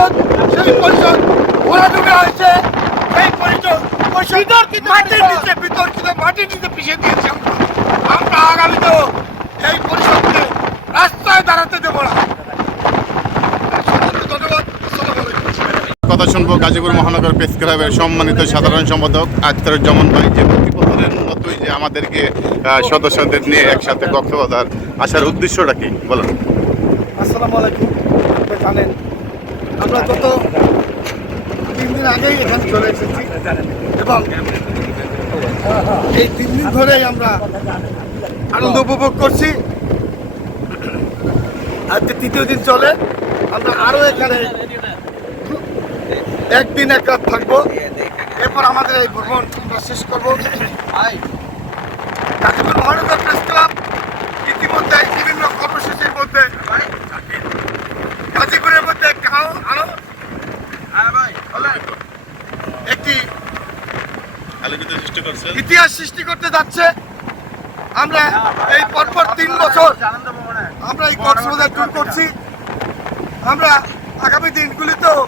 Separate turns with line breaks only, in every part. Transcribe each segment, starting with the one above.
পরিষদ সেই পরিষদ ওরা ডুবে হয়েছে। সেই পরিষদ মাটির নিচে বিতর্কিত মাটির নিচে পিছিয়ে দিয়েছে আমরা। আগামীতেও এই পরিষদকে রাস্তায় দাঁড়াতে দেবো না।
কথা শুনব গাজীপুর মহানগর প্রেস ক্লাবের সম্মানিত সাধারণ সম্পাদক আখতারুজ্জামান ভাই। যে প্রতি মতোই যে আমাদেরকে সদস্যদের নিয়ে একসাথে কক্সবাজার আসার উদ্দেশ্যটা কি? বলুন।
আসসালামু আলাইকুম। জানেন আমরা গত তিন দিন আগেই এখানে চলে এসেছি এবং এই তিন দিন ধরেই আমরা আনন্দ উপভোগ করছি। আজকে তৃতীয় দিন চলে। আমরা আরও এখানে একদিন এক রাত থাকব। এরপর আমাদের এই ভ্রমণ আমরা শেষ করব। গাজীপুর মহানগর প্রেস ক্লাব ইতিমধ্যে বিভিন্ন কর্মসূচির মধ্যে গাজীপুরের মধ্যে গাঁও আরও একটি
আলোকিত সৃষ্টি করছেন
ইতিহাস সৃষ্টি করতে যাচ্ছে। আমরা এই পরপর তিন বছর আমরা এই কক্সবাজার ট্যুর করছি। আমরা আগামী দিনগুলিতেও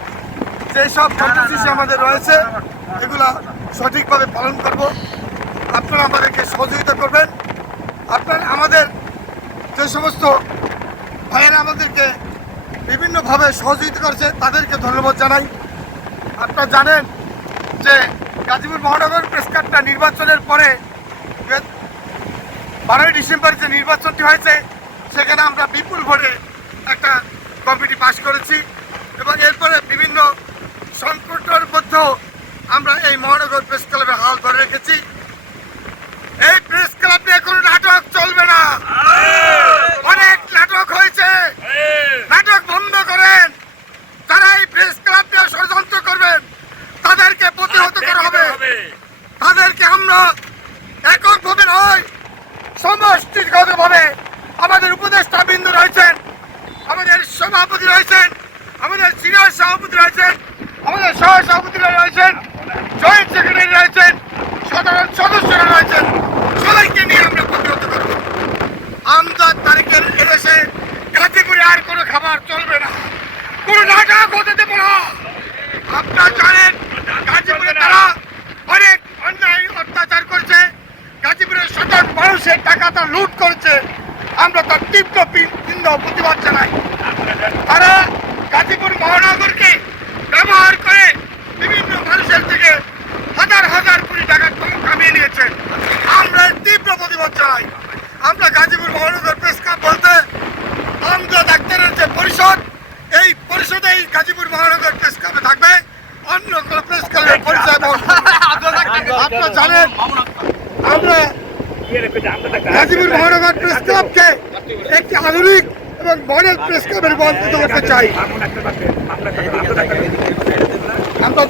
যেসব কর্মসূচি আমাদের রয়েছে, এগুলা সঠিকভাবে পালন করব। আপনারা আমাদেরকে সহযোগিতা করবেন। আপনারা আমাদের যে সমস্ত ভাইয়েরা আমাদেরকে বিভিন্নভাবে সহযোগিতা করেছে, তাদেরকে ধন্যবাদ জানাই। আপনারা জানেন যে গাজীপুর মহানগর প্রেস ক্লাবটা নির্বাচনের পরে বারোই ডিসেম্বর যে নির্বাচনটি হয়েছে, সেখানে আমরা বিপুল ভোটে একটা কমিটি পাশ করেছি এবং এরপরে বিভিন্ন সংকটের মধ্যেও আমরা এই মহানগর প্রেস ক্লাবে হাল ধরে রেখেছি। এই প্রেস ক্লাব নিয়ে কোনো নাটক চলবে না। অনেক নাটক হয়েছে। নাটক বন্ধ করেন। তারা এই প্রেস ক্লাব নিয়ে ষড়যন্ত্র করবেন, তাদেরকে প্রতিহত করা হবে। তাদেরকে আমরা এককভাবে নয়, সমষ্টিগতভাবে আমাদের উপদেষ্টা বিন্দু রয়েছেন, আমাদের সভাপতি রয়েছেন, আমাদের সিনিয়র সভাপতি রয়েছেন, আমাদের সহ সভাপতিরা রয়েছেন, জয়েন্ট সেক্রেটারি রয়েছেন, সাধারণ সদস্যরা রয়েছেন। সবাইকে নিয়ে আমরা প্রতিহত করব। আমজাদ তারিখের এদেশে গাজীপুরে আর কোনো খাবার চলবে না। কোনো নাটক হতে দেবো না। আপনারা জানেন গাজীপুরে তারা অনেক অন্যায় অত্যাচার করছে গাজীপুরের সাধারণ টাকাটা লুট করছে, আমরা তার তীব্র চিহ্ন প্রতিবাদ জানাই। তারা গাজীপুর মহানগরকে ব্যবহার করে বিভিন্ন মানুষের থেকে হাজার হাজার কোটি টাকা কম কামিয়ে নিয়েছেন আমরা তীব্র প্রতিবাদ জানাই। আমরা গাজীপুর মহানগর প্রেস ক্লাব বলতে আমরা ডাক্তারের যে পরিষদ, এই পরিষদেই গাজীপুর মহানগর প্রেস ক্লাবে থাকবে। অন্য কোনো প্রেস ক্লাবের পরিচয় আপনারা জানেন, আমরা গাজীপুর মহানগর প্রেস ক্লাবকে একটি আধুনিক এবং মডেল প্রেস ক্লাবের রূপান্তরিত করতে চাই। আমরা